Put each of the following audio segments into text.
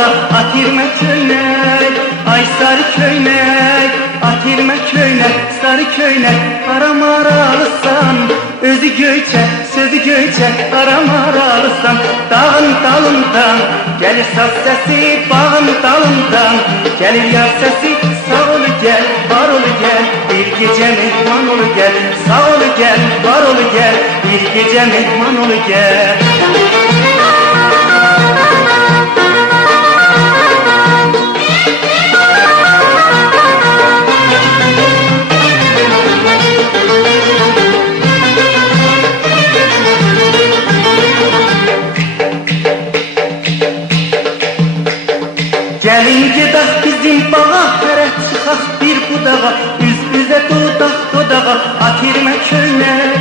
marala atirme köynek. Ay sarı köynek atirme köynek, sarı köynek kara maralısan. Özü göyçe, sözü göyçe, kara maralısan. Dağın dalından gelir saz sesi, bağın dalından gelir yar sesi. Sağ ol gel, var ol gel, bir gece mehman ol gel. Sağ ol gel, var ol gel, bir gece mehman ol gel. Gelin gidelim bizim bağa, hərə çıxaq bir budağa. Üz-üzə dodaq dodağa, atirmə köynek.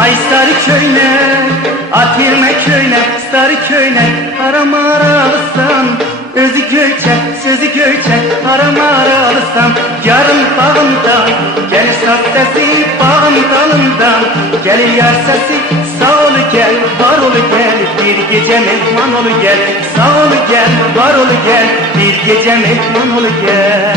Ay sarı köynek, atirmə köynek, sarı köynek kara maralısan. Özü göyçə, sözü göyçə, kara maralısan. Yarın bağımdan gelir saz sesi, bağın dalından gelir yar sesi. Sağ ol gel, var ol gel, bir gece mehman ol gel. Sağ ol gel, var ol gel, bir gece mehman ol gel.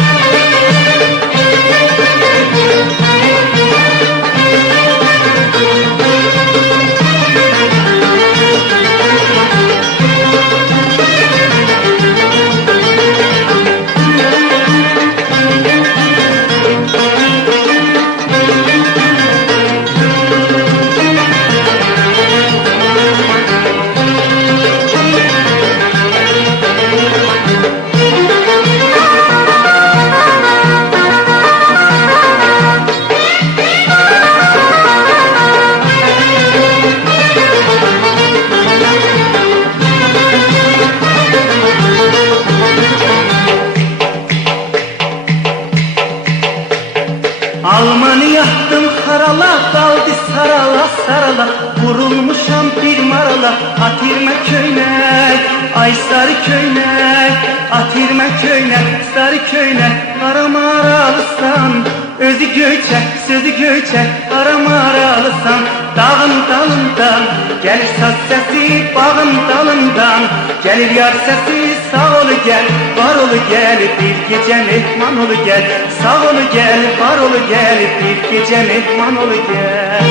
Almanı yaktım harala, kaldı sarala sarala. Vurulmuşam bir marala, atirme köynek. Ay sarı köynek, atirme köynek, sarı köynek kara maralısan. Özü göyçe, sözü göyçe, kara maralısan. Dağın dalından gelir saz sesi, bağın dalından gelir yar sesi. Sağ ol gel, var ol gel, bir gece mehman ol gel. Sağ ol gel, var ol gel, bir gece mehman ol gel.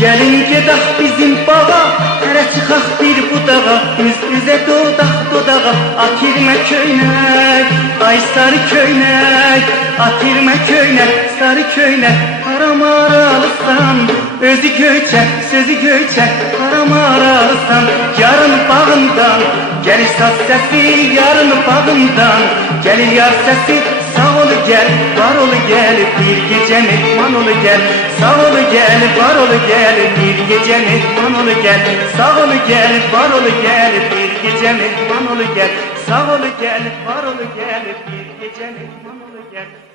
Gelin gedək bizim bağa, hərə çıxaq bir budağa. Üz-üzə dodaq dodağa, atirmə köynek. Ay sarı köynek, atirmə köynek, sarı köynek kara maralısan. Özü göyçə, sözü göyçə, kara maralısan. Yarın bağından gelir saz sesi, yarın bağından gelir yar sesi. Sağ ol gel, var ol gel, bir gece mehman ol gel. Sağ ol gel, var ol gel, bir gece mehman ol gel. Sağ ol gel, var ol gel, bir gece mehman ol gel. Sağ ol gel, var ol gel, bir gece mehman ol gel.